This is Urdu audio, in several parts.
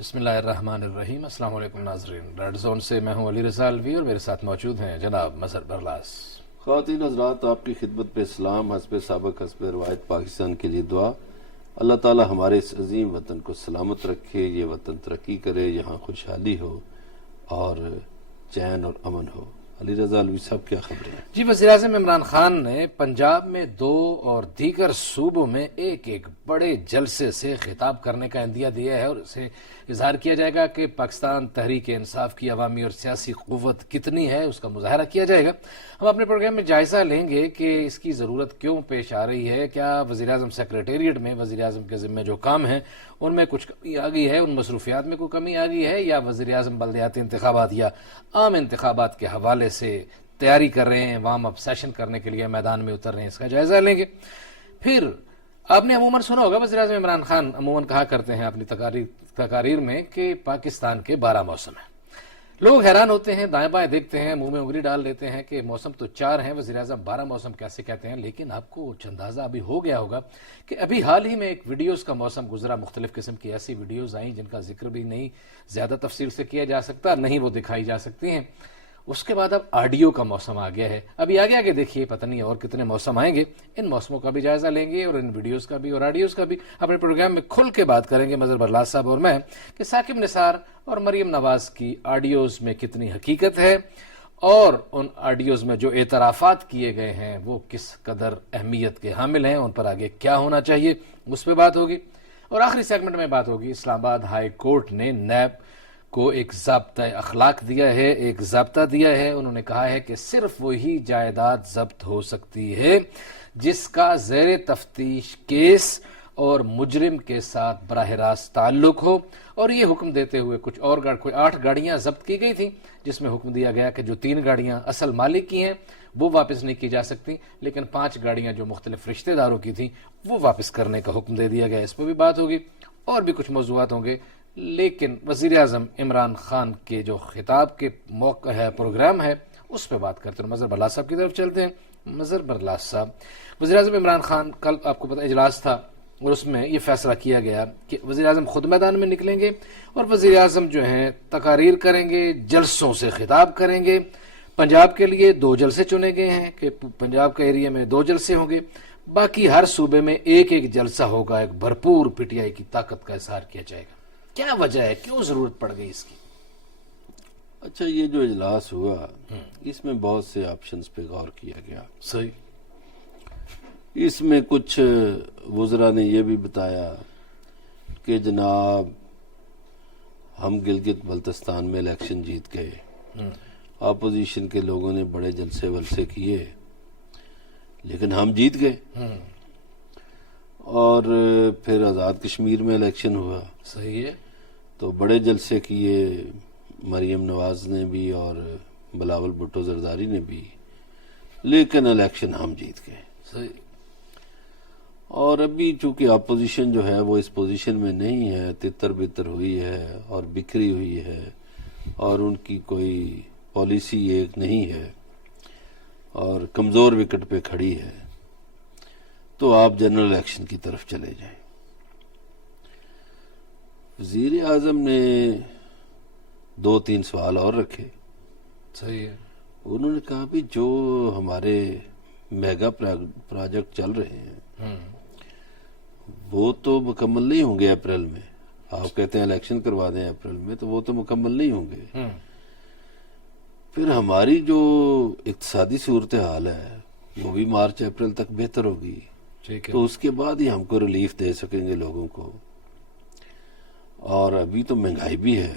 بسم اللہ الرحمن الرحیم۔ السلام علیکم ناظرین، ریڈ زون سے میں ہوں علی رضا الوی اور میرے ساتھ موجود ہیں جناب مظہر برلاس۔ خواتین حضرات، آپ کی خدمت پہ اسلام حسب سابق حسب روایت پاکستان کے لیے دعا۔ اللہ تعالی ہمارے اس عظیم وطن کو سلامت رکھے، یہ وطن ترقی کرے، یہاں خوشحالی ہو اور چین اور امن ہو۔ علی رضا الوی صاحب کیا خبریں ہیں؟ جی، وزیر اعظم عمران خان نے پنجاب میں 2 اور دیگر صوبوں میں ایک بڑے جلسے سے خطاب کرنے کا عندیہ دیا ہے اور اسے اظہار کیا جائے گا کہ پاکستان تحریک انصاف کی عوامی اور سیاسی قوت کتنی ہے، اس کا مظاہرہ کیا جائے گا۔ ہم اپنے پروگرام میں جائزہ لیں گے کہ اس کی ضرورت کیوں پیش آ رہی ہے، کیا وزیر اعظم سیکریٹریٹ میں وزیر اعظم کے ذمہ جو کام ہیں ان میں کچھ کمی آ گئی ہے، ان مصروفیات میں کوئی کمی آ گئی ہے، یا وزیر اعظم بلدیاتی انتخابات یا عام انتخابات کے حوالے سے تیاری کر رہے ہیں، وارم اپ سیشن کرنے کے لیے میدان میں اتر رہے ہیں، اس کا جائزہ لیں گے۔ پھر آپ نے عموماً سنا ہوگا وزیر اعظم عمران خان عموماً کہا کرتے ہیں اپنی تقاریر میں کہ پاکستان کے 12 موسم ہیں۔ لوگ حیران ہوتے ہیں، دائیں بائیں دیکھتے ہیں، منہ میں انگلی ڈال لیتے ہیں کہ موسم تو 4 ہیں، وزیر اعظم 12 موسم کیسے کہتے ہیں؟ لیکن آپ کو اندازہ ابھی ہو گیا ہوگا کہ ابھی حال ہی میں ایک ویڈیوز کا موسم گزرا، مختلف قسم کی ایسی ویڈیوز آئیں جن کا ذکر بھی نہیں زیادہ تفصیل سے کیا جا سکتا، نہیں وہ دکھائی جا سکتی ہیں۔ اس کے بعد اب آڈیو کا موسم آ گیا ہے، ابھی آگے دیکھیے پتہ نہیں اور کتنے موسم آئیں گے۔ ان موسموں کا بھی جائزہ لیں گے اور ان ویڈیوز کا بھی اور آڈیوز کا بھی اپنے پروگرام میں کھل کے بات کریں گے مظہر برلاس صاحب اور میں کہ ثاقب نثار اور مریم نواز کی آڈیوز میں کتنی حقیقت ہے اور ان آڈیوز میں جو اعترافات کیے گئے ہیں وہ کس قدر اہمیت کے حامل ہیں، ان پر آگے کیا ہونا چاہیے، اس پہ بات ہوگی۔ اور آخری سیگمنٹ میں بات ہوگی اسلام آباد ہائی کورٹ نے نیب کو ایک ضابطہ اخلاق دیا ہے، ایک ضابطہ دیا ہے۔ انہوں نے کہا ہے کہ صرف وہی جائیداد ضبط ہو سکتی ہے جس کا زیر تفتیش کیس اور مجرم کے ساتھ براہ راست تعلق ہو، اور یہ حکم دیتے ہوئے کوئی 8 گاڑیاں ضبط کی گئی تھیں جس میں حکم دیا گیا کہ جو 3 گاڑیاں اصل مالک کی ہیں وہ واپس نہیں کی جا سکتی، لیکن 5 گاڑیاں جو مختلف رشتہ داروں کی تھیں وہ واپس کرنے کا حکم دے دیا گیا۔ اس پہ بھی بات ہوگی اور بھی کچھ موضوعات ہوں گے، لیکن وزیر اعظم عمران خان کے جو خطاب کے موقع ہے، پروگرام ہے، اس پہ بات کرتے ہیں۔ مظہر برلاس صاحب کی طرف چلتے ہیں۔ مظہر برلاس صاحب، وزیر اعظم عمران خان کل آپ کو پتہ اجلاس تھا اور اس میں یہ فیصلہ کیا گیا کہ وزیر اعظم خود میدان میں نکلیں گے اور وزیر اعظم جو ہیں تقاریر کریں گے، جلسوں سے خطاب کریں گے۔ پنجاب کے لیے 2 جلسے چنے گئے ہیں کہ پنجاب کے ایریا میں 2 جلسے ہوں گے، باقی ہر صوبے میں ایک جلسہ ہوگا، ایک بھرپور پی ٹی آئی کی طاقت کا اظہار کیا جائے گا۔ کیا وجہ ہے، کیوں ضرورت پڑ گئی اس کی؟ اچھا، یہ جو اجلاس ہوا اس میں بہت سے آپشنز پہ غور کیا گیا۔ صحیح۔ اس میں کچھ وزراء نے یہ بھی بتایا کہ جناب ہم گلگت بلتستان میں الیکشن جیت گئے، اپوزیشن کے لوگوں نے بڑے جلسے ولسے کیے لیکن ہم جیت گئے، اور پھر آزاد کشمیر میں الیکشن ہوا، صحیح ہے، تو بڑے جلسے کیے مریم نواز نے بھی اور بلاول بھٹو زرداری نے بھی، لیکن الیکشن ہم جیت گئے۔ صحیح۔ اور ابھی چونکہ اپوزیشن جو ہے وہ اس پوزیشن میں نہیں ہے، تتر بتر ہوئی ہے اور بکھری ہوئی ہے اور ان کی کوئی پالیسی ایک نہیں ہے اور کمزور وکٹ پہ کھڑی ہے، تو آپ جنرل الیکشن کی طرف چلے جائیں۔ وزیر اعظم نے 2-3 سوال اور رکھے۔ صحیح ہے۔ انہوں نے کہا بھی جو ہمارے میگا پروجیکٹ چل رہے ہیں وہ تو مکمل نہیں ہوں گے اپریل میں۔ آپ کہتے ہیں الیکشن کروا دیں اپریل میں، تو وہ تو مکمل نہیں ہوں گے۔ پھر ہماری جو اقتصادی صورتحال ہے وہ بھی مارچ اپریل تک بہتر ہوگی، تو اس کے بعد ہی ہم کو ریلیف دے سکیں گے لوگوں کو، اور ابھی تو مہنگائی بھی ہے۔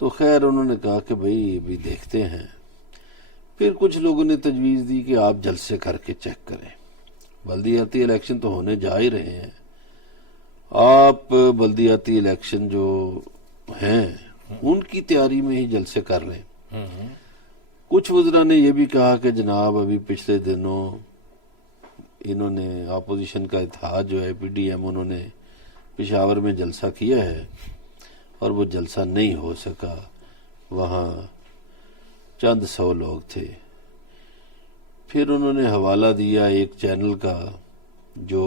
تو خیر انہوں نے کہا کہ بھئی ابھی دیکھتے ہیں۔ پھر کچھ لوگوں نے تجویز دی کہ آپ جلسے کر کے چیک کریں، بلدیاتی الیکشن تو ہونے جا ہی رہے ہیں، آپ بلدیاتی الیکشن جو ہیں ان کی تیاری میں ہی جلسے کر لیں۔ کچھ وزراء نے یہ بھی کہا کہ جناب ابھی پچھلے دنوں انہوں نے اپوزیشن کا اتحاد جو ہے پی ڈی ایم، انہوں نے پشاور میں جلسہ کیا ہے اور وہ جلسہ نہیں ہو سکا، وہاں چند 100 لوگ تھے۔ پھر انہوں نے حوالہ دیا ایک چینل کا جو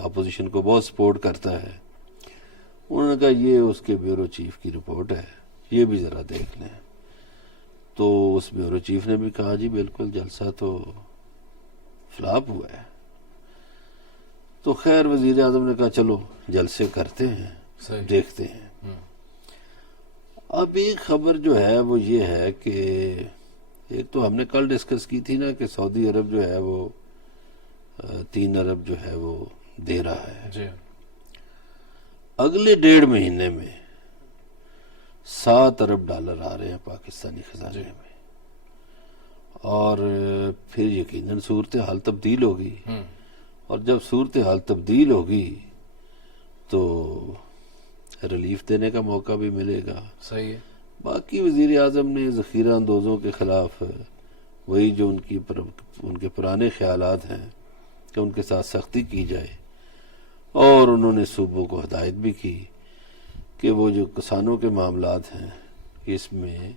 اپوزیشن کو بہت سپورٹ کرتا ہے، انہوں نے کہا یہ اس کے بیورو چیف کی رپورٹ ہے، یہ بھی ذرا دیکھ لیں۔ تو اس بیورو چیف نے بھی کہا جی بالکل جلسہ تو فلاپ ہوا ہے۔ تو خیر وزیر اعظم نے کہا چلو جلسے کرتے ہیں، صحیح۔ دیکھتے ہیں۔ اب ایک خبر جو ہے وہ یہ ہے کہ ایک تو ہم نے کل ڈسکس کی تھی نا کہ سعودی عرب جو ہے وہ 3 ارب جو ہے وہ دے رہا ہے، جی اگلے 1.5 مہینے میں 7 ارب ڈالر آ رہے ہیں پاکستانی خزانے میں، اور پھر یقیناً صورتحال تبدیل ہوگی، اور جب صورتحال تبدیل ہوگی تو ریلیف دینے کا موقع بھی ملے گا۔ صحیح ہے۔ باقی وزیر اعظم نے ذخیرہ اندوزوں کے خلاف وہی جو ان کے پرانے خیالات ہیں کہ ان کے ساتھ سختی کی جائے، اور انہوں نے صوبوں کو ہدایت بھی کی کہ وہ جو کسانوں کے معاملات ہیں اس میں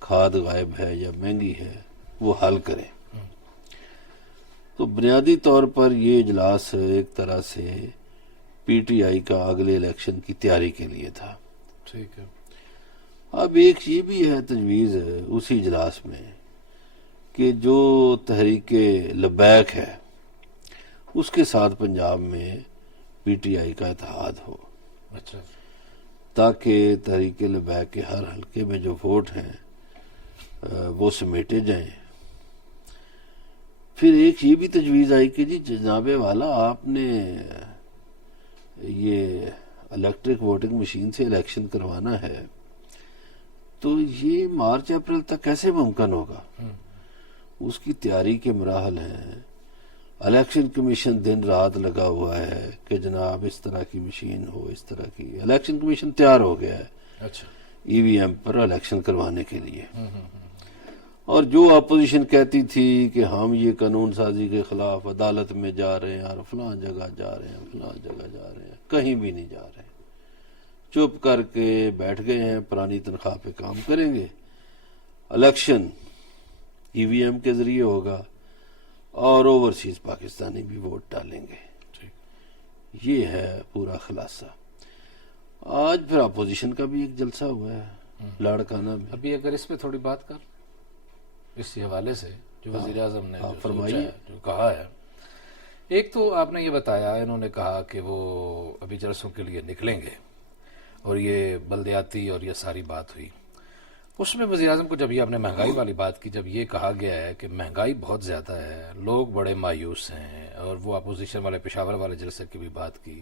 کھاد غائب ہے یا مہنگی ہے وہ حل کریں۔ تو بنیادی طور پر یہ اجلاس ایک طرح سے پی ٹی آئی کا اگلے الیکشن کی تیاری کے لیے تھا۔ ٹھیک ہے۔ اب ایک یہ بھی ہے تجویز اسی اجلاس میں کہ جو تحریک لبیک ہے اس کے ساتھ پنجاب میں پی ٹی آئی کا اتحاد ہو، اچھا، تاکہ تحریک لبیک کے ہر حلقے میں جو ووٹ ہیں وہ سمیٹے جائیں۔ پھر ایک یہ بھی تجویز آئی کہ جی جناب والا آپ نے یہ الیکٹرک ووٹنگ مشین سے الیکشن کروانا ہے تو یہ مارچ اپریل تک کیسے ممکن ہوگا؟ اس کی تیاری کے مراحل ہیں، الیکشن کمیشن دن رات لگا ہوا ہے کہ جناب اس طرح کی مشین ہو، اس طرح کی۔ الیکشن کمیشن تیار ہو گیا ہے اچھا، ای وی ایم پر الیکشن کروانے کے لیے، اور جو اپوزیشن کہتی تھی کہ ہم یہ قانون سازی کے خلاف عدالت میں جا رہے ہیں اور فلاں جگہ جا رہے ہیں، فلاں جگہ جا رہے ہیں، کہیں بھی نہیں جا رہے، چپ کر کے بیٹھ گئے ہیں، پرانی تنخواہ پہ کام کریں گے، الیکشن ای وی ایم کے ذریعے ہوگا اور اوورسیز پاکستانی بھی ووٹ ڈالیں گے۔ یہ ہے پورا خلاصہ۔ آج پھر اپوزیشن کا بھی ایک جلسہ ہوا ہے لاڑکانہ میں۔ ابھی اگر اس پہ تھوڑی بات کر اس حوالے سے جو وزیر اعظم نے جو فرمائیے، سوچا ہے، جو کہا ہے، ایک تو آپ نے یہ بتایا، انہوں نے کہا کہ وہ ابھی جلسوں کے لیے نکلیں گے، اور یہ بلدیاتی اور یہ ساری بات ہوئی، اس میں وزیر اعظم کو جب یہ آپ نے مہنگائی والی بات کی، جب یہ کہا گیا ہے کہ مہنگائی بہت زیادہ ہے، لوگ بڑے مایوس ہیں، اور وہ اپوزیشن والے پشاور والے جلسے کی بھی بات کی،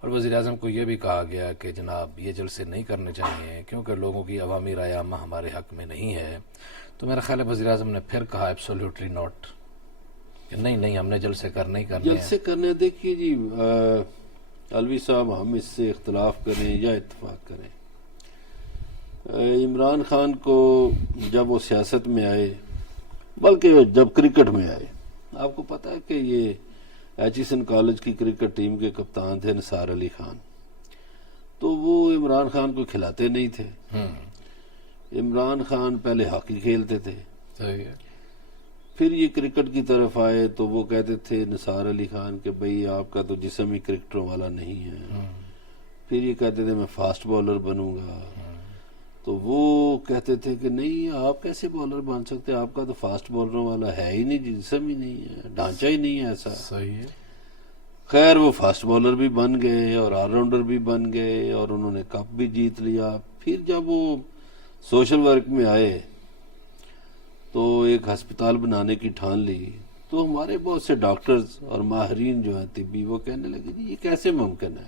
اور وزیر اعظم کو یہ بھی کہا گیا کہ جناب یہ جلسے نہیں کرنے چاہیے کیونکہ لوگوں کی عوامی رائے عامہ ہمارے حق میں نہیں ہے۔ تو میرا خیال ہے وزیر اعظم نے پھر کہا ایبسولوٹلی ناٹ، کہ نہیں ہم نے جلسے کرنے ہی کرنے ہیں۔ جلسے کرنے دیکھیے جی الوی صاحب، ہم اس سے اختلاف کریں یا اتفاق کریں، عمران خان کو جب وہ سیاست میں آئے، بلکہ جب کرکٹ میں آئے، آپ کو پتا ہے کہ یہ ایچیسن کالج کی کرکٹ ٹیم کے کپتان تھے نثار علی خان، تو وہ عمران خان کو کھلاتے نہیں تھے۔ عمران خان پہلے ہاکی کھیلتے تھے، صحیح ہے، پھر یہ کرکٹ کی طرف آئے تو وہ کہتے تھے نثار علی خان کہ بھئی آپ کا تو جسم ہی کرکٹروں والا نہیں ہے، پھر یہ کہتے تھے میں فاسٹ بالر بنوں گا، تو وہ کہتے تھے کہ نہیں آپ کیسے بالر بن سکتے، آپ کا تو فاسٹ بالروں والا ہے ہی نہیں، جسم ہی نہیں ہے، ڈھانچہ ہی نہیں ہے ایسا۔ صحیح ہے۔ خیر وہ فاسٹ بالر بھی بن گئے اور آل راؤنڈر بھی بن گئے، اور انہوں نے کپ بھی جیت لیا۔ پھر جب وہ سوشل ورک میں آئے تو ایک ہسپتال بنانے کی ٹھان لی، تو ہمارے بہت سے ڈاکٹرز اور ماہرین جو ہیں طبی، وہ کہنے لگے جی یہ کیسے ممکن ہے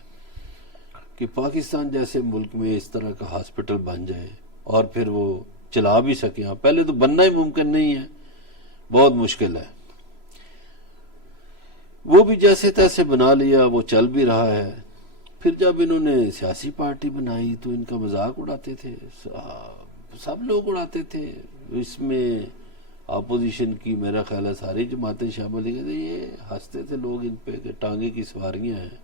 کہ پاکستان جیسے ملک میں اس طرح کا ہاسپٹل بن جائے اور پھر وہ چلا بھی سکیں۔ پہلے تو بننا ہی ممکن نہیں ہے، بہت مشکل ہے۔ وہ بھی جیسے تیسے بنا لیا، وہ چل بھی رہا ہے۔ پھر جب انہوں نے سیاسی پارٹی بنائی تو ان کا مذاق اڑاتے تھے، سب لوگ اڑاتے تھے، اس میں اپوزیشن کی میرا خیال ہے ساری جماعتیں شامل ہیں، یہ ہنستے تھے لوگ ان پہ کہ ٹانگے کی سواریاں ہیں۔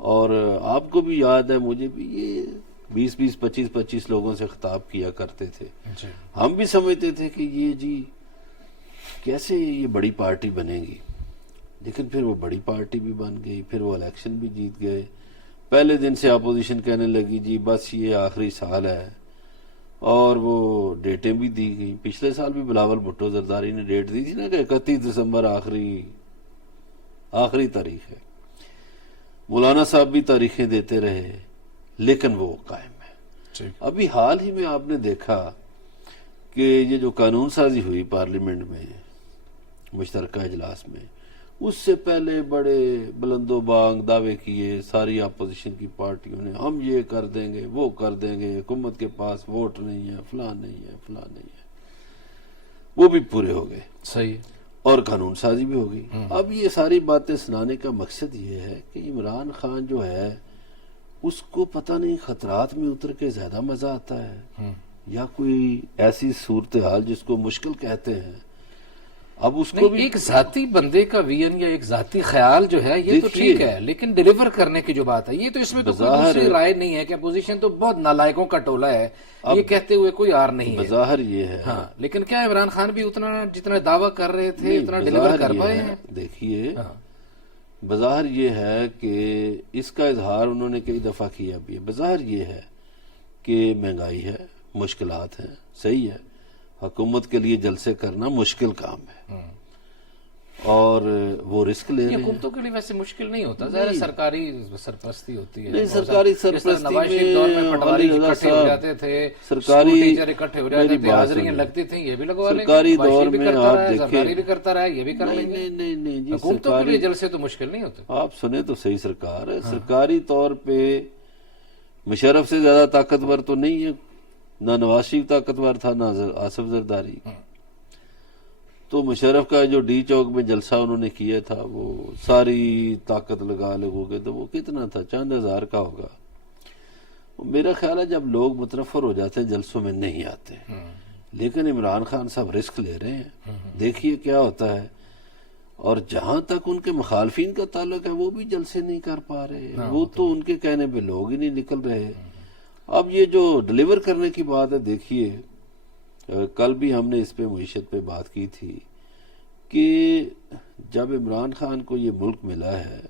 اور آپ کو بھی یاد ہے، مجھے بھی، یہ 20 25 لوگوں سے خطاب کیا کرتے تھے۔ ہم بھی سمجھتے تھے کہ یہ جی کیسے یہ بڑی پارٹی بنے گی، لیکن پھر وہ بڑی پارٹی بھی بن گئی، پھر وہ الیکشن بھی جیت گئے، پہلے دن سے اپوزیشن کہنے لگی جی بس یہ آخری سال ہے، اور وہ ڈیٹیں بھی دی گئی. پچھلے سال بھی بلاول بھٹو زرداری نے ڈیٹ دی تھی نا کہ 31 دسمبر آخری تاریخ ہے. مولانا صاحب بھی تاریخیں دیتے رہے لیکن وہ قائم ہے. ابھی حال ہی میں آپ نے دیکھا کہ یہ جو قانون سازی ہوئی پارلیمنٹ میں مشترکہ اجلاس میں، اس سے پہلے بڑے بلند و بانگ دعوے کیے ساری اپوزیشن کی پارٹیوں نے، ہم یہ کر دیں گے وہ کر دیں گے، حکومت کے پاس ووٹ نہیں ہے، فلاں نہیں ہے فلاں نہیں ہے. وہ بھی پورے ہو گئے، صحیح، اور قانون سازی بھی ہو گئی. اب یہ ساری باتیں سنانے کا مقصد یہ ہے کہ عمران خان جو ہے اس کو پتہ نہیں خطرات میں اتر کے زیادہ مزہ آتا ہے یا کوئی ایسی صورتحال جس کو مشکل کہتے ہیں. اب اس کو بھی ایک ذاتی بندے کا ویژن یا ایک ذاتی خیال جو ہے یہ تو ٹھیک ہے، لیکن ڈیلیور کرنے کی جو بات ہے یہ تو اس میں تو کوئی دوسری رائے نہیں ہے کہ اپوزیشن تو بہت نالائقوں کا ٹولہ ہے، یہ کہتے ہوئے کوئی آر نہیں ہے. بظاہر یہ ہے، ہاں، لیکن کیا عمران خان بھی اتنا جتنا دعویٰ کر رہے تھے اتنا ڈیلیور کر پائے ہیں؟ دیکھیے بظاہر یہ ہے کہ اس کا اظہار انہوں نے کئی دفعہ کیا بھی ہے. بظاہر یہ ہے کہ مہنگائی ہے، مشکلات ہیں، صحیح ہے، حکومت کے لیے جلسے کرنا مشکل کام ہے اور وہ رسک لے رہے ہیں. حکومتوں کے لیے ویسے مشکل نہیں ہوتا، ظاہر سرکاری سرپرستی ہوتی ہے. نہیں، سرکاری سرپرستی نواز شریف دور میں پٹواری اکٹھے ہو جاتے تھے، سرکاری ٹیچر اکٹھے ہو جاتے تھے، حاضریاں لگتی تھیں، یہ بھی لگوا لیں گے. سرکاری دور میں آپ دیکھیں، سرکاری بھی کرتا رہا، یہ بھی کر لیں گے. نہیں، حکومتوں کے لیے جلسے تو مشکل نہیں ہوتے. آپ سنیں تو صحیح، سرکار ہے سرکاری طور پہ مشرف سے زیادہ طاقتور تو نہیں ہے، نہ نواز شریف طاقتور تھا نہ آصف زرداری. تو مشرف کا جو ڈی چوک میں جلسہ انہوں نے کیا تھا وہ ساری طاقت لگا لگو گے تو وہ کتنا تھا، چند ہزار کا ہوگا. میرا خیال ہے جب لوگ متنفر ہو جاتے ہیں جلسوں میں نہیں آتے، لیکن عمران خان صاحب رسک لے رہے ہیں، دیکھیے کیا ہوتا ہے. اور جہاں تک ان کے مخالفین کا تعلق ہے وہ بھی جلسے نہیں کر پا رہے، وہ تو ان کے کہنے پہ لوگ ہی نہیں نکل رہے. اب یہ جو ڈیلیور کرنے کی بات ہے، دیکھیے کل بھی ہم نے اس پہ معیشت پہ بات کی تھی کہ جب عمران خان کو یہ ملک ملا ہے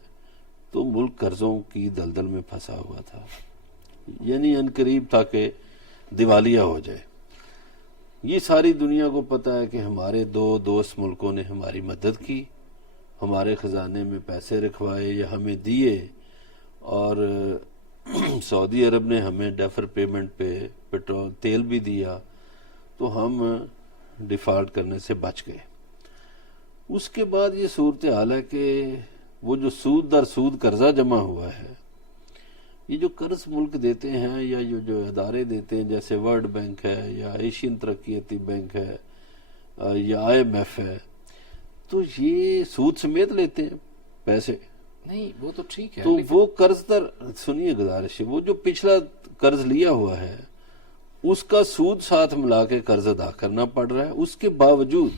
تو ملک قرضوں کی دلدل میں پھنسا ہوا تھا، یعنی عنقریب تھا کہ دیوالیہ ہو جائے. یہ ساری دنیا کو پتہ ہے کہ ہمارے دو دوست ملکوں نے ہماری مدد کی، ہمارے خزانے میں پیسے رکھوائے یا ہمیں دیے، اور سعودی عرب نے ہمیں ڈیفر پیمنٹ پہ پیٹرول تیل بھی دیا، تو ہم ڈیفالٹ کرنے سے بچ گئے. اس کے بعد یہ صورتحال ہے کہ وہ جو سود در سود قرضہ جمع ہوا ہے، یہ جو قرض ملک دیتے ہیں یا جو ادارے دیتے ہیں جیسے ورلڈ بینک ہے یا ایشین ترقیاتی بینک ہے یا IMF ہے، تو یہ سود سمیت لیتے ہیں پیسے. نہیں وہ تو ٹھیک ہے، تو وہ قرض در سنیے گزارش ہے، وہ جو پچھلا قرض لیا ہوا ہے اس کا سود ساتھ ملا کے قرض ادا کرنا پڑ رہا ہے. اس کے باوجود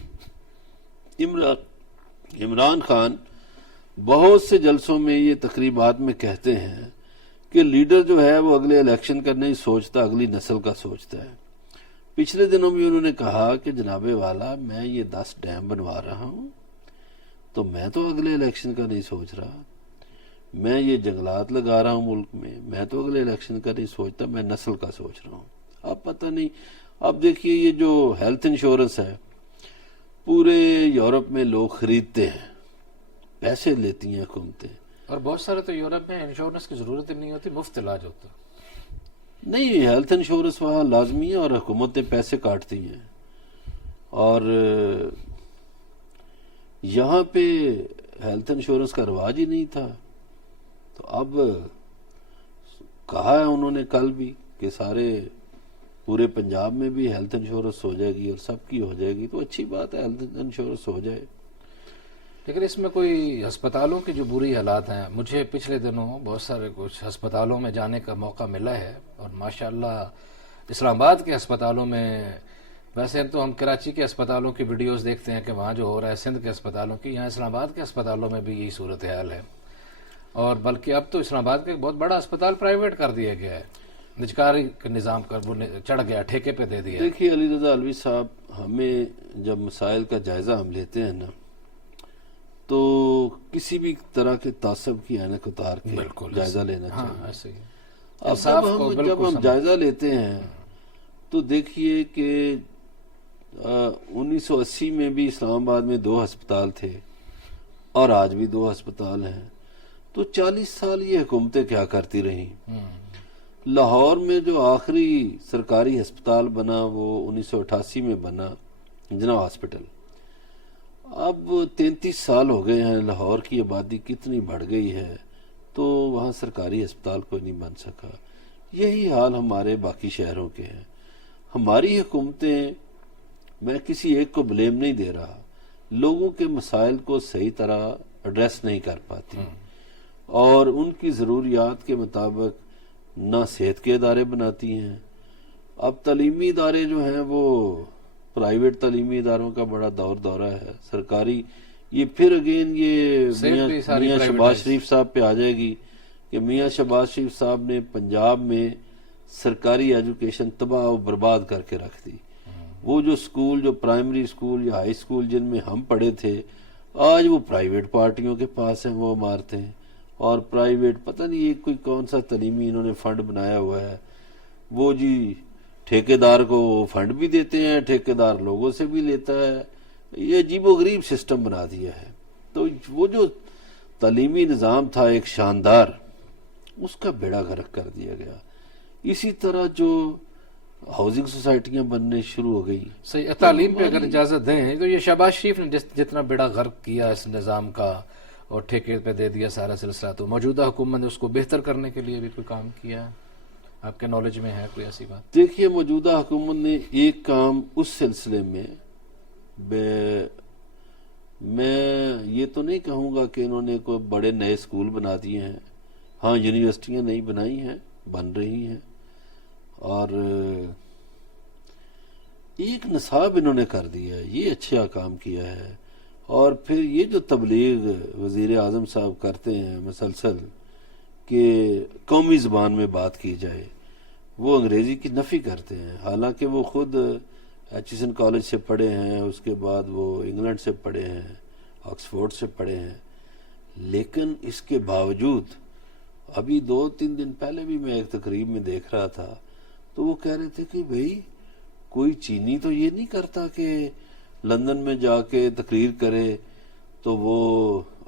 عمران خان بہت سے جلسوں میں یہ تقریبات میں کہتے ہیں کہ لیڈر جو ہے وہ اگلے الیکشن کا نہیں سوچتا، اگلی نسل کا سوچتا ہے. پچھلے دنوں بھی انہوں نے کہا کہ جناب والا میں یہ 10 ڈیم بنوا رہا ہوں تو میں تو اگلے الیکشن کا نہیں سوچ رہا، میں یہ جنگلات لگا رہا ہوں ملک میں تو اگلے الیکشن کا نہیں سوچتا، میں نسل کا سوچ رہا ہوں. اب پتہ نہیں، اب دیکھیے یہ جو ہیلتھ انشورنس ہے پورے یورپ میں لوگ خریدتے ہیں، پیسے لیتی ہیں حکومتیں، اور بہت سارے تو یورپ میں انشورنس کی ضرورت نہیں ہوتی، مفت علاج ہوتا. نہیں، ہیلتھ انشورنس وہاں لازمی ہے اور حکومتیں پیسے کاٹتی ہیں. اور یہاں پہ ہیلتھ انشورنس کا رواج ہی نہیں تھا، تو اب کہا ہے انہوں نے کل بھی کہ سارے پورے پنجاب میں بھی ہیلتھ انشورنس ہو جائے گی اور سب کی ہو جائے گی. تو اچھی بات ہے ہیلتھ انشورنس ہو جائے. لیکن اس میں کوئی ہسپتالوں کی جو بری حالات ہیں، مجھے پچھلے دنوں بہت سارے کچھ ہسپتالوں میں جانے کا موقع ملا ہے، اور ماشاءاللہ اسلام آباد کے ہسپتالوں میں، ویسے تو ہم کراچی کے ہسپتالوں کی ویڈیوز دیکھتے ہیں کہ وہاں جو ہو رہا ہے سندھ کے ہسپتالوں کی، یہاں اسلام آباد کے ہسپتالوں میں بھی یہی صورتحال ہے. اور بلکہ اب تو اسلام آباد کا ایک بہت بڑا ہسپتال پرائیویٹ کر دیا گیا ہے، نجکاری کا نظام کر وہ چڑھ گیا، ٹھیکے پہ دے دیا. دیکھیے علی رضا علوی صاحب، ہمیں جب مسائل کا جائزہ ہم لیتے ہیں نا تو کسی بھی طرح کے تعصب کی عینک اتار کے بالکل جائزہ لینا ہاں چاہیے. ایسے ہی اب جب ہم جائزہ لیتے ہیں تو دیکھیے کہ 1980 میں بھی اسلام آباد میں 2 ہسپتال تھے اور آج بھی 2 ہسپتال ہیں. تو 40 سال یہ حکومتیں کیا کرتی رہیں. لاہور میں جو آخری سرکاری ہسپتال بنا وہ 1988 میں بنا جناح ہاسپٹل. اب 33 سال ہو گئے ہیں, لاہور کی آبادی کتنی بڑھ گئی ہے تو وہاں سرکاری ہسپتال کوئی نہیں بن سکا. یہی حال ہمارے باقی شہروں کے ہیں. ہماری حکومتیں, میں کسی ایک کو بلیم نہیں دے رہا, لوگوں کے مسائل کو صحیح طرح ایڈریس نہیں کر پاتی اور ان کی ضروریات کے مطابق نہ صحت کے ادارے بناتی ہیں. اب تعلیمی ادارے جو ہیں وہ پرائیویٹ تعلیمی اداروں کا بڑا دورہ ہے. سرکاری یہ پھر اگین یہ میاں شہباز شریف صاحب پہ آ جائے گی کہ میاں شہباز شریف صاحب نے پنجاب میں سرکاری ایجوکیشن تباہ و برباد کر کے رکھ دی. وہ جو سکول, جو پرائمری سکول یا ہائی سکول جن میں ہم پڑھے تھے, آج وہ پرائیویٹ پارٹیوں کے پاس ہیں وہ عمارتیں, اور پرائیویٹ پتہ نہیں یہ کوئی کون سا تعلیمی انہوں نے فنڈ بنایا ہوا ہے. وہ جی ٹھیکیدار کو فنڈ بھی دیتے ہیں, ٹھیکیدار لوگوں سے بھی لیتا ہے. یہ عجیب و غریب سسٹم بنا دیا ہے. تو وہ جو تعلیمی نظام تھا ایک شاندار, اس کا بیڑا غرق کر دیا گیا. اسی طرح جو ہاؤسنگ سوسائٹیاں بننے شروع ہو گئی. صحیح, تعلیم پہ اگر اجازت دیں تو یہ شہباز شریف نے جتنا بیڑا غرق کیا اس نظام کا اور ٹھیکے پہ دے دیا سارا سلسلہ, تو موجودہ حکومت نے اس کو بہتر کرنے کے لیے بھی کوئی کام کیا ہے؟ آپ کے نالج میں ہے کوئی ایسی بات؟ دیکھیے, موجودہ حکومت نے ایک کام اس سلسلے میں, میں یہ تو نہیں کہوں گا کہ انہوں نے کوئی بڑے نئے سکول بنا دیے ہیں. ہاں, یونیورسٹیاں نئی بنائی ہیں, بن رہی ہیں, اور ایک نصاب انہوں نے کر دیا ہے, یہ اچھا کام کیا ہے. اور پھر یہ جو تبلیغ وزیر اعظم صاحب کرتے ہیں مسلسل کہ قومی زبان میں بات کی جائے, وہ انگریزی کی نفی کرتے ہیں. حالانکہ وہ خود ایچسن کالج سے پڑھے ہیں, اس کے بعد وہ انگلینڈ سے پڑھے ہیں, آکسفورڈ سے پڑھے ہیں, لیکن اس کے باوجود ابھی 2-3 دن پہلے بھی میں ایک تقریب میں دیکھ رہا تھا تو وہ کہہ رہے تھے کہ بھئی کوئی چینی تو یہ نہیں کرتا کہ لندن میں جا کے تقریر کرے تو وہ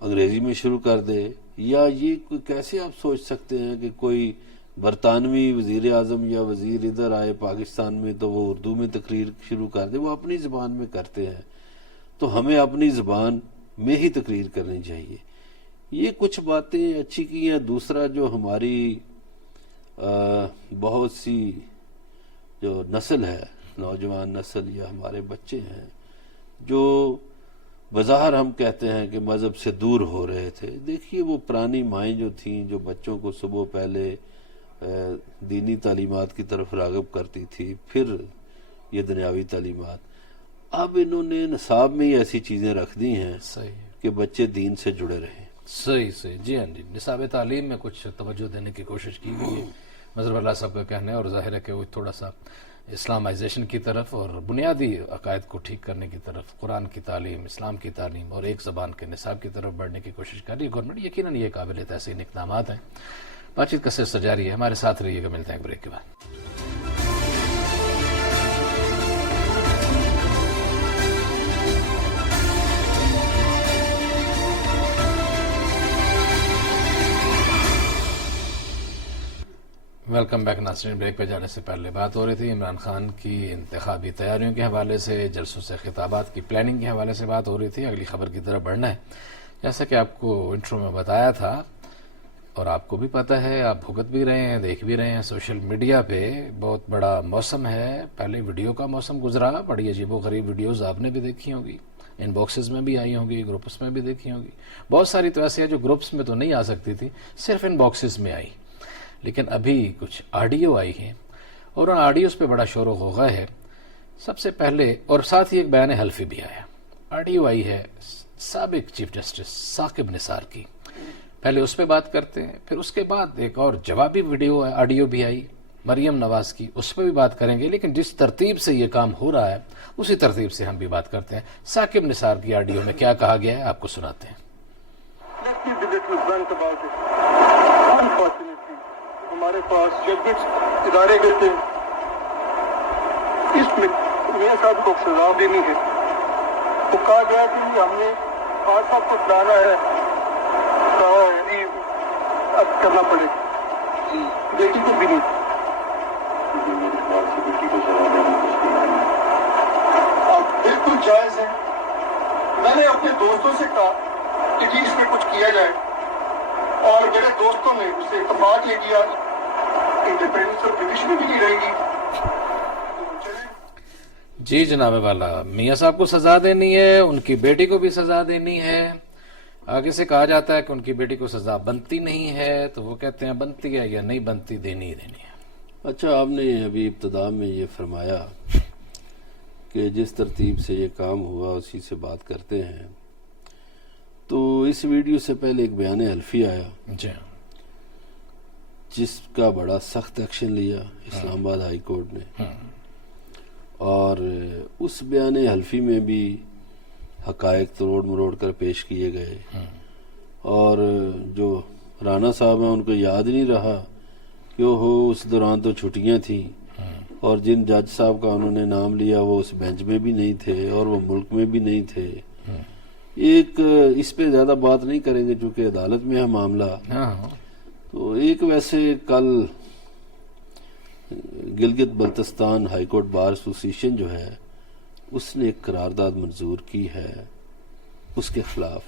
انگریزی میں شروع کر دے. یا یہ کیسے آپ سوچ سکتے ہیں کہ کوئی برطانوی وزیر اعظم یا وزیر ادھر آئے پاکستان میں تو وہ اردو میں تقریر شروع کر دے؟ وہ اپنی زبان میں کرتے ہیں, تو ہمیں اپنی زبان میں ہی تقریر کرنی چاہیے. یہ کچھ باتیں اچھی کی ہیں. دوسرا جو ہماری بہت سی جو نسل ہے, نوجوان نسل یا ہمارے بچے ہیں, جو بظاہر ہم کہتے ہیں کہ مذہب سے دور ہو رہے تھے. دیکھیے, وہ پرانی مائیں جو تھیں جو بچوں کو صبح پہلے دینی تعلیمات کی طرف راغب کرتی تھی, پھر یہ دنیاوی تعلیمات, اب انہوں نے نصاب میں ہی ایسی چیزیں رکھ دی ہیں کہ بچے دین سے جڑے رہیں. صحیح, جی ہاں جی, نصاب تعلیم میں کچھ توجہ دینے کی کوشش کی گئی ہے مظہر اللہ صاحب کا کہنا ہے, اور ظاہر ہے کہ وہ تھوڑا سا اسلامائزیشن کی طرف اور بنیادی عقائد کو ٹھیک کرنے کی طرف, قرآن کی تعلیم, اسلام کی تعلیم اور ایک زبان کے نصاب کی طرف بڑھنے کی کوشش کر رہی ہے گورنمنٹ. یقیناً یہ قابل تحسین اقدامات ہیں. بات چیت کا سلسلہ جاری ہے, ہمارے ساتھ رہیے گا, ملتے ہیں بریک کے بعد. ویلکم بیک ناظرین. بریک پہ جانے سے پہلے بات ہو رہی تھی عمران خان کی انتخابی تیاریوں کے حوالے سے, جلسوں سے خطابات کی پلاننگ کے حوالے سے بات ہو رہی تھی. اگلی خبر کی طرف بڑھنا ہے. جیسا کہ آپ کو انٹرو میں بتایا تھا اور آپ کو بھی پتہ ہے, آپ بھگت بھی رہے ہیں, دیکھ بھی رہے ہیں, سوشل میڈیا پہ بہت بڑا موسم ہے. پہلے ویڈیو کا موسم گزرا, بڑی عجیب و غریب ویڈیوز آپ نے بھی دیکھی ہوں گی, ان باکسز میں بھی آئی ہوں گی, گروپس میں بھی دیکھی ہوں گی. بہت ساری تو ایسی ہے جو گروپس میں تو نہیں آ سکتی تھی, صرف ان باکسز میں آئی. لیکن ابھی کچھ آڈیو آئی ہیں اور ان آڈیوز پہ بڑا شور و غوغا ہے. سب سے پہلے, اور ساتھ ہی ایک بیان حلفی بھی آیا. آڈیو آئی ہے سابق چیف جسٹس ثاقب نثار کی, پہلے اس پہ بات کرتے ہیں, پھر اس کے بعد ایک اور جوابی ویڈیو آڈیو بھی آئی مریم نواز کی, اس پہ بھی بات کریں گے. لیکن جس ترتیب سے یہ کام ہو رہا ہے اسی ترتیب سے ہم بھی بات کرتے ہیں. ثاقب نثار کی آڈیو میں کیا کہا گیا ہے آپ کو سناتے ہیں. blunt about it. Unfortunately, ہمارے پاس ججمنٹس ادارے گئے تھے. اس میں میاں صاحب کو سزا دینی ہے. تو کہا گیا کہ ہم نے خان صاحب کو لانا ہے, اب کرنا پڑے. بیٹی کو بھی نہیں. اب بالکل جائز ہے. میں نے اپنے دوستوں سے کہا کہ جی اس میں کچھ کیا جائے, اور میرے دوستوں نے اس سے اتفاق یہ کیا انڈیپینڈنس اور پوزیشن بھی نہیں رہے گی. جی جناب والا, میاں صاحب کو سزا دینی ہے, ان کی بیٹی کو بھی سزا دینی ہے. آگے سے کہا جاتا ہے کہ ان کی بیٹی کو سزا بنتی نہیں ہے, تو وہ کہتے ہیں بنتی ہے یا نہیں بنتی, دینی ہی دینی ہے. اچھا, آپ نے ابھی ابتدا میں یہ فرمایا کہ جس ترتیب سے یہ کام ہوا اسی سے بات کرتے ہیں, تو اس ویڈیو سے پہلے ایک بیان حلفی آیا جی ہاں, جس کا بڑا سخت ایکشن لیا اسلام آباد ہائی کورٹ نے, اور اس بیان حلفی میں بھی حقائق توڑ مروڑ کر پیش کیے گئے, اور جو رانا صاحب ہیں ان کو یاد نہیں رہا کہ اس دوران تو چھٹیاں تھیں, اور جن جج صاحب کا انہوں نے نام لیا وہ اس بینچ میں بھی نہیں تھے اور وہ ملک میں بھی نہیں تھے. ایک اس پہ زیادہ بات نہیں کریں گے چونکہ عدالت میں ہے معاملہ. تو ایک ویسے کل Gilgit Baltistan high court bar association جو ہے اس نے ایک قرارداد منظور کی ہے اس کے خلاف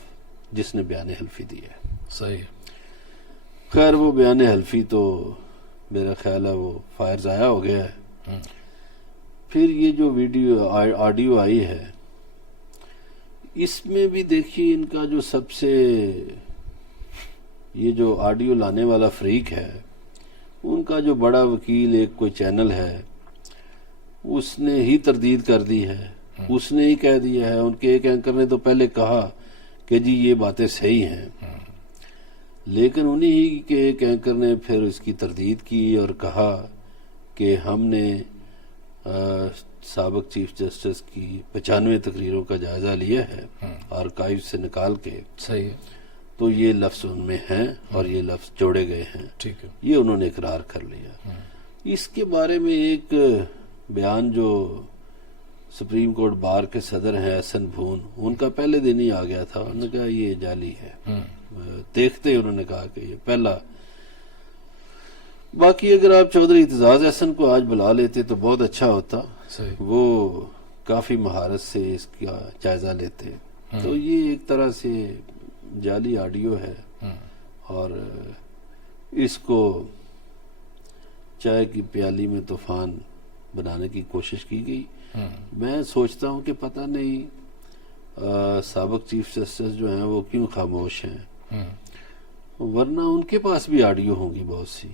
جس نے بیان حلفی دی ہے. صحیح. خیر وہ بیان حلفی تو میرا خیال ہے وہ فائر ضائع ہو گیا ہے. پھر یہ جو ویڈیو آڈیو آئی ہے اس میں بھی دیکھیے ان کا جو سب سے یہ جو آڈیو لانے والا فریق ہے ان کا جو بڑا وکیل ایک کوئی چینل ہے اس نے ہی تردید کر دی ہے, اس نے ہی کہہ دیا ہے. ان کے ایک اینکر نے تو پہلے کہا کہ جی یہ باتیں صحیح ہیں, لیکن انہی کے ایک اینکر نے پھر اس کی تردید کی اور کہا کہ ہم نے سابق چیف جسٹس کی 95 تقریروں کا جائزہ لیا ہے آرکائیو سے نکال کے. صحیح. تو یہ لفظ ان میں ہیں اور یہ لفظ جوڑے گئے ہیں. ٹھیک ہے. یہ انہوں نے اقرار کر لیا. اس کے بارے میں ایک بیان جو سپریم کورٹ بار کے صدر ہیں احسن بھون, ان کا پہلے دن ہی آ گیا تھا. انہوں نے کہا یہ جعلی ہے. دیکھتے انہوں نے کہا کہ یہ پہلا. باقی اگر آپ چودھری اعتزاز احسن کو آج بلا لیتے تو بہت اچھا ہوتا. وہ کافی مہارت سے اس کا جائزہ لیتے. تو یہ ایک طرح سے جعلی آڈیو ہے اور اس کو چائے کی پیالی میں طوفان بنانے کی کوشش کی گئی. میں سوچتا ہوں کہ پتہ نہیں سابق چیف جسٹس جو ہیں وہ کیوں خاموش ہیں, ورنہ ان کے پاس بھی آڈیو ہوں گی بہت سی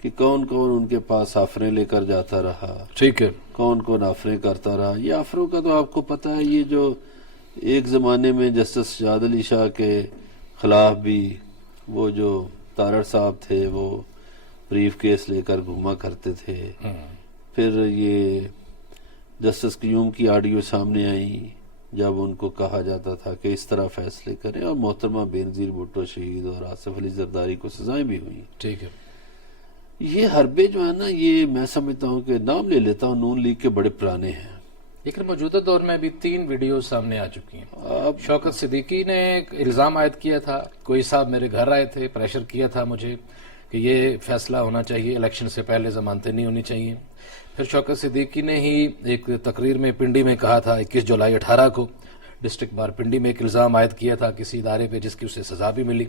کہ کون کون ان کے پاس آفریں لے کر جاتا رہا, ٹھیک ہے, کون کون آفریں کرتا رہا. یہ آفروں کا تو آپ کو پتہ ہے, یہ جو ایک زمانے میں جسٹس شہاد علی شاہ کے خلاف بھی وہ جو تارڑ صاحب تھے وہ بریف کیس لے کر گھوما کرتے تھے. پھر یہ جسٹس قیوم کی آڈیو سامنے آئی جب ان کو کہا جاتا تھا کہ اس طرح فیصلے کریں, اور محترمہ بینظیر بھٹو شہید اور آصف علی زرداری کو سزائیں بھی ہوئیں. ٹھیک ہے. یہ حربے جو ہے نا, یہ میں سمجھتا ہوں کہ نام لے لیتا ہوں نون لیگ کے بڑے پرانے ہیں. لیکن موجودہ دور میں ابھی 3 ویڈیوز سامنے آ چکی ہیں. شوکت صدیقی نے ایک الزام عائد کیا تھا, کوئی صاحب میرے گھر آئے تھے, پریشر کیا تھا مجھے کہ یہ فیصلہ ہونا چاہیے, الیکشن سے پہلے ضمانتیں نہیں ہونی چاہیے. پھر شوکت صدیقی نے ہی ایک تقریر میں پنڈی میں کہا تھا 21 جولائی 18 کو ڈسٹرکٹ بار پنڈی میں ایک الزام عائد کیا تھا کسی ادارے پہ جس کی اسے سزا بھی ملی.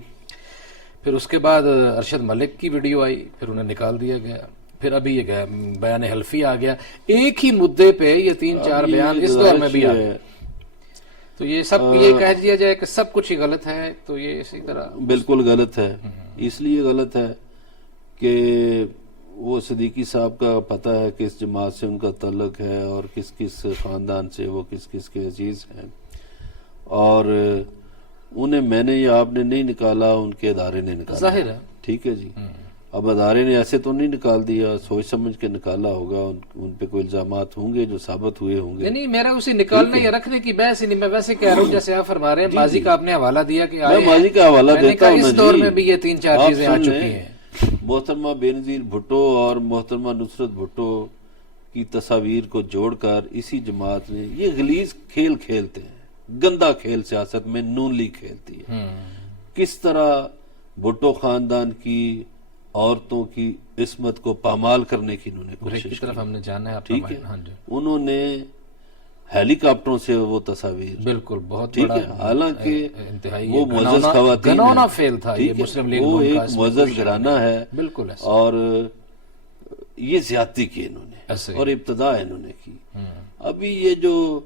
پھر اس کے بعد ارشد ملک کی ویڈیو آئی, پھر انہیں نکال دیا گیا. پھر ابھی یہ بیان حلفی آ گیا, ایک ہی مدعے پہ یہ 3-4 بیان اس دور میں بھی آ گئے. تو یہ سب یہ کہہ دیا جائے کہ سب کچھ ہی غلط ہے, تو یہ اسی طرح بالکل غلط ہے. اس لیے غلط ہے کہ وہ صدیقی صاحب کا پتہ ہے کس جماعت سے ان کا تعلق ہے اور کس کس خاندان سے وہ کس کس کے عزیز ہیں, اور انہیں میں نے یا آپ نے نہیں نکالا, ان کے ادارے نے نکالا. ظاہر ہے. ٹھیک ہے جی. اب ادارے نے ایسے تو نہیں نکال دیا، سوچ سمجھ کے نکالا ہوگا، ان پہ کوئی الزامات ہوں گے جو ثابت ہوئے ہوں گے. نہیں میرا اسی نکالنے یا رکھنے کی بحث ہی نہیں، میں ویسے کہہ رہا ہوں جیسے آپ فرما رہے ہیں ماضی کا آپ نے حوالہ دیا کہ میں ماضی کا حوالہ دیتا ہوں اس دور میں بھی یہ 3-4 چیزیں آ چکی ہیں. محترمہ بینظیر بھٹو اور محترمہ نصرت بھٹو کی تصاویر کو جوڑ کر اسی جماعت نے یہ غلیظ کھیل کھیلتے ہیں، گندا کھیل سیاست میں نون لیگ کھیلتی ہے. کس طرح بھٹو خاندان کی عورتوں کی عصمت کو پامال کرنے کی انہوں نے کوشش کی. طرف ہم نے جانا ہے، ٹھیک ہے، انہوں نے ہیلی کاپٹروں سے وہ تصاویر، بالکل بہت ٹھیک ہے، حالانکہ وہ معزز خواتین ہیں، وہ ایک معزز گھرانہ ہے، بالکل، اور یہ زیادتی کی انہوں نے اور ابتدا انہوں نے کی. ابھی یہ جو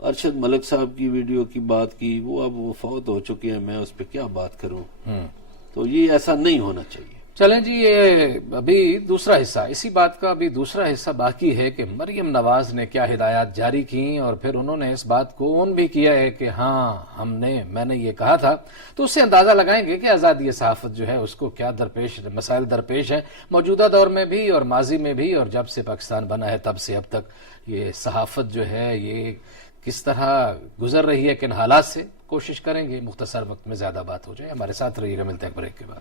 ارشد ملک صاحب کی ویڈیو کی بات کی، وہ اب وہ فوت ہو چکے ہیں، میں اس پہ کیا بات کروں. تو یہ ایسا نہیں ہونا چاہیے. چلیں جی، یہ ابھی دوسرا حصہ، اسی بات کا ابھی دوسرا حصہ باقی ہے کہ مریم نواز نے کیا ہدایات جاری کی، اور پھر انہوں نے اس بات کو اون بھی کیا ہے کہ ہاں میں نے یہ کہا تھا. تو اس سے اندازہ لگائیں گے کہ آزادی صحافت جو ہے اس کو کیا مسائل درپیش ہے موجودہ دور میں بھی اور ماضی میں بھی، اور جب سے پاکستان بنا ہے تب سے اب تک یہ صحافت جو ہے یہ کس طرح گزر رہی ہے، کن حالات سے. کوشش کریں گے مختصر وقت میں زیادہ بات ہو جائے. ہمارے ساتھ رہیے گا، ملتے ہیں بریک کے بعد.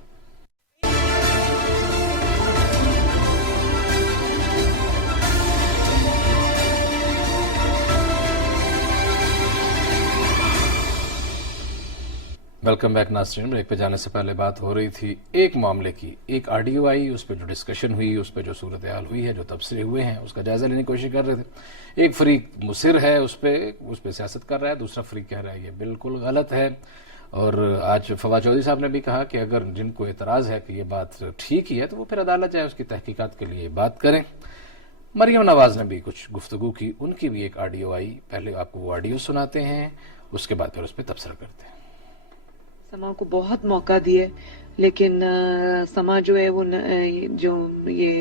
ویلکم بیک ناظرین. بریک پہ جانے سے پہلے بات ہو رہی تھی ایک معاملے کی، ایک آڈیو آئی، اس پہ جو ڈسکشن ہوئی، اس پہ جو صورتحال ہوئی ہے، جو تبصرے ہوئے ہیں، اس کا جائزہ لینے کی کوشش کر رہے تھے. ایک فریق مصر ہے اس پہ سیاست کر رہا ہے، دوسرا فریق کہہ رہا ہے یہ بالکل غلط ہے. اور آج فواد چودھری صاحب نے بھی کہا کہ اگر جن کو اعتراض ہے کہ یہ بات ٹھیک ہی ہے تو وہ پھر عدالت جائے، اس کی تحقیقات کے لیے بات کریں. مریم نواز نے بھی کچھ گفتگو کی، ان کی بھی ایک آڈیو آئی. پہلے آپ کو وہ آڈیو سناتے ہیں، اس کے بعد پھر اس پہ تبصرہ کرتے ہیں. سما کو بہت موقع دیے، لیکن سما جو ہے وہ جو یہ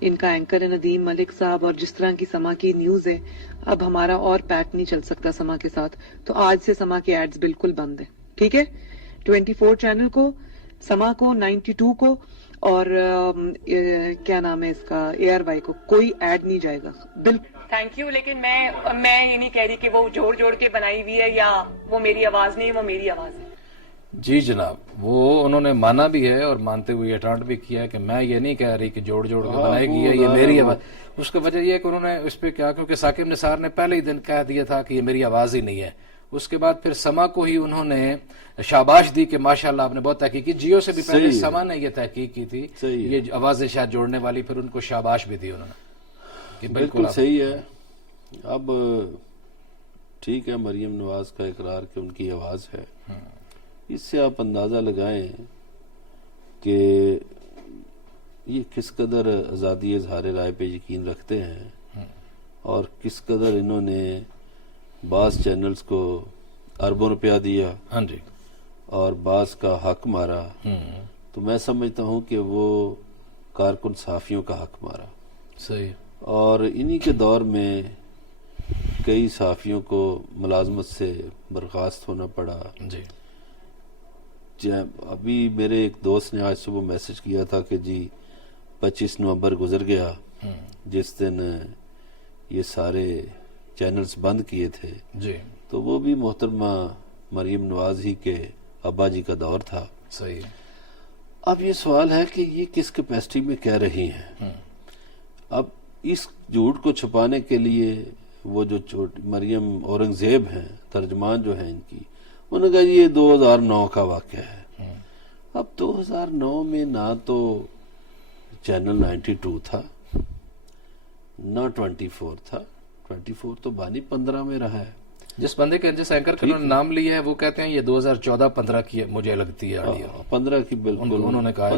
ان کا اینکر ہے ندیم ملک صاحب، اور جس طرح کی سما کی نیوز ہے، اب ہمارا اور پیٹ نہیں چل سکتا سما کے ساتھ. تو آج سے سما کے ایڈز بالکل بند ہیں، ٹھیک ہے. 24 چینل کو، سما کو، 92 کو، اور کیا نام ہے اس کا، ARY کو کوئی ایڈ نہیں جائے گا بالکل. Thank you. لیکن میں یہ نہیں کہہ رہی کہ وہ جوڑ کے بنائی ہوئی ہے یا وہ میری آواز نہیں، وہ میری آواز ہے. جی جناب، وہ انہوں نے مانا بھی ہے اور مانتے ہوئے اٹانٹ بھی کیا ہے کہ میں یہ نہیں کہہ رہی کہ جوڑ کے بنائی گئی ہے، یہ میری آواز. اس کی وجہ یہ ہے کہ انہوں نے اس پہ کیا، کیونکہ ثاقب نثار نے پہلے ہی دن کہہ دیا تھا کہ یہ میری آواز ہی نہیں ہے. اس کے بعد پھر سما کو ہی انہوں نے شاباش دی کہ ماشاءاللہ آپ نے بہت تحقیق کی. جیو سے بھی پہلے سما نے یہ تحقیق کی تھی، یہ آوازیں شاید جوڑنے والی، پھر ان کو شاباش بھی دی انہوں نے. بالکل صحیح ہے. اب ٹھیک ہے، مریم نواز کا اقرار کہ ان کی آواز ہے، اس سے آپ اندازہ لگائیں کہ یہ کس قدر آزادی اظہار رائے پہ یقین رکھتے ہیں، اور کس قدر انہوں نے بعض چینلز کو اربوں روپیہ دیا، ہاں جی، اور بعض کا حق مارا. تو میں سمجھتا ہوں کہ وہ کارکن صحافیوں کا حق مارا. صحیح. اور انہی کے دور میں کئی صحافیوں کو ملازمت سے برخاست ہونا پڑا. جی. ابھی میرے ایک دوست نے آج صبح میسج کیا تھا کہ جی 25 نومبر گزر گیا جس دن یہ سارے چینلز بند کیے تھے. جی. تو وہ بھی محترمہ مریم نواز ہی کے ابا جی کا دور تھا. صحیح. اب یہ سوال ہے کہ یہ کس کیپیسٹی میں کہہ رہی ہیں. اب اس جھوٹ کو چھپانے کے لیے وہ جو مریم اورنگزیب ہیں، ترجمان جو ہیں ان کی، انہوں نے کہا یہ 2009 کا واقعہ ہے. اب 2009 میں نہ تو چینل 92 تھا، نہ 24 تھا. 24 تو بانی 15 میں رہا ہے. جس بندے کے جس اینکر کا نام لیا ہے وہ کہتے ہیں یہ 2014-15 کی مجھے لگتی ہے. 15 کی بالکل انہوں نے کہا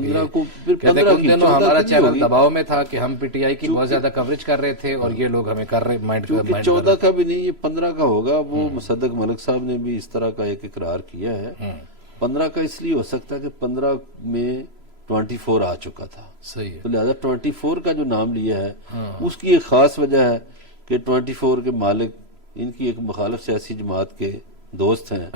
ہمارا چینل دباؤ میں تھا کہ ہم PTI کی بہت زیادہ کوریج کر رہے تھے اور یہ لوگ ہمیں کر رہے مائنڈ. 14 کا بھی نہیں، یہ 15 کا ہوگا. وہ مصدق ملک صاحب نے بھی اس طرح کا ایک اقرار کیا ہے. 15 کا اس لیے ہو سکتا ہے کہ 15 میں 24 آ چکا تھا. صحیح. تو لہذا 24 کا جو نام لیا ہے اس کی ایک خاص وجہ ہے کہ 24 کے مالک ان کی ایک مخالف سیاسی جماعت کے دوست ہیں.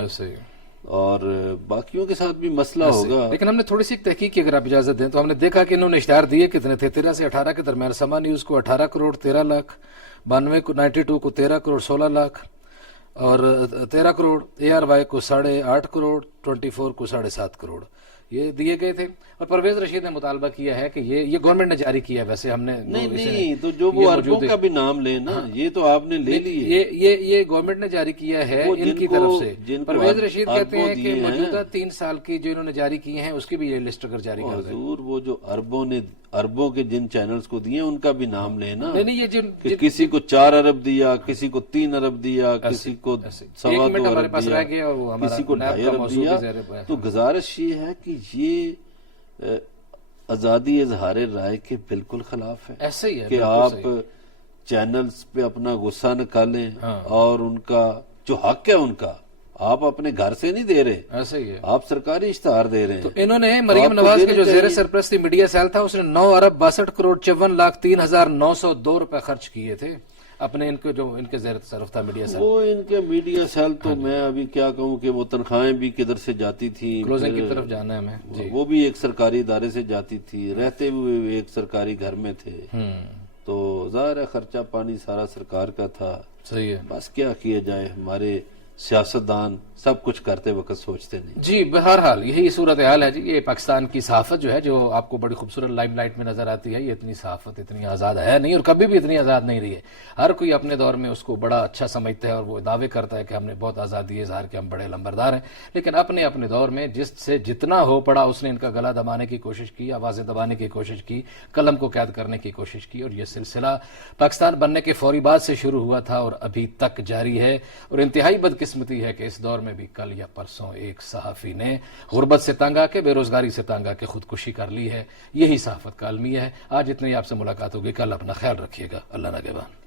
اور باقیوں کے ساتھ بھی مسئلہ ہوگا. لیکن ہم نے تھوڑی سی ایک تحقیق کی، اگر آپ اجازت دیں تو ہم نے دیکھا کہ انہوں نے اشتہار دیے کتنے تھے، 13 سے 18 کے درمیان. سما نیوز کو 18 کروڑ 13 لاکھ، 92 کو 92 کو 13 کروڑ 16 لاکھ اور 13 کروڑ، ARY کو 8.5 کروڑ، 24 کو 7.5 کروڑ یہ دیے گئے تھے. اور پرویز رشید نے مطالبہ کیا ہے کہ یہ گورنمنٹ نے جاری کیا ہے. ویسے ہم نے نہیں تو جو وہ اربوں کا بھی نام لے نا، یہ تو آپ نے لے لیے، یہ گورنمنٹ نے جاری کیا ہے ان کی طرف سے. پرویز رشید کہتے ہیں کہ موجودہ 3 سال کی جو انہوں نے جاری کی ہیں اس کی بھی یہ لسٹ اگر جاری کر دیں. حضور وہ جو اربوں کے جن چینلز کو دیے ان کا بھی نام لینا. نہیں یہ کہ کسی کو 4 ارب دیا، کسی کو 3 ارب دیا، کسی کو 2.25 ارب دیا، کسی کو 2.5 ارب دیا. تو گزارش یہ ہے کہ یہ آزادی اظہار رائے کے بالکل خلاف ہے. ایسے ہی ہے کہ آپ چینلز پہ اپنا غصہ نکالیں اور ان کا جو حق ہے ان کا آپ اپنے گھر سے نہیں دے رہے، ایسے ہی ہے، آپ سرکاری اشتہار دے رہے ہیں. تو انہوں نے مریم نواز کے جو زیر سرپرستی میڈیا سیل تھا اس نے 9 ارب 62 کروڑ 54 لاکھ 3,902 روپے خرچ کیے تھے اپنے ان کے زیر تصرف تھا میڈیا سیل. وہ ان کے میڈیا سیل تو میں ابھی کیا کہوں کہ وہ تنخواہیں بھی کدھر سے جاتی تھی، کلوزنگ کی طرف جانا ہے ہمیں. وہ بھی ایک سرکاری ادارے سے جاتی تھی، رہتے ہوئے ایک سرکاری گھر میں تھے. تو ظاہر ہے خرچہ پانی سارا سرکار کا تھا. صحیح ہے. بس کیا کیا جائے، ہمارے سیاستدان سب کچھ کرتے وقت سوچتے نہیں. جی بہرحال یہی صورتحال ہے جی. یہ پاکستان کی صحافت جو ہے جو آپ کو بڑی خوبصورت لائم لائٹ میں نظر آتی ہے، یہ اتنی صحافت اتنی آزاد ہے نہیں اور کبھی بھی اتنی آزاد نہیں رہی ہے. ہر کوئی اپنے دور میں اس کو بڑا اچھا سمجھتا ہے اور وہ دعوے کرتا ہے کہ ہم نے بہت آزادی اظہار کے، ہم بڑے لمبردار ہیں. لیکن اپنے دور میں جس سے جتنا ہو پڑا اس نے ان کا گلا دبانے کی کوشش کی، آوازیں دبانے کی کوشش کی، قلم کو قید کرنے کی کوشش کی. اور یہ سلسلہ پاکستان بننے کے فوری بعد سے شروع ہوا تھا اور ابھی تک جاری ہے. اور انتہائی بدقسمتی ہے کہ اس دور میں بھی کل یا پرسوں ایک صحافی نے غربت سے تنگ آ کے، بے روزگاری سے تنگ آ کے خودکشی کر لی ہے. یہی صحافت کا المیہ ہے. آج اتنی آپ سے ملاقات ہوگی، کل اپنا خیال رکھیے گا. اللہ نگہبان.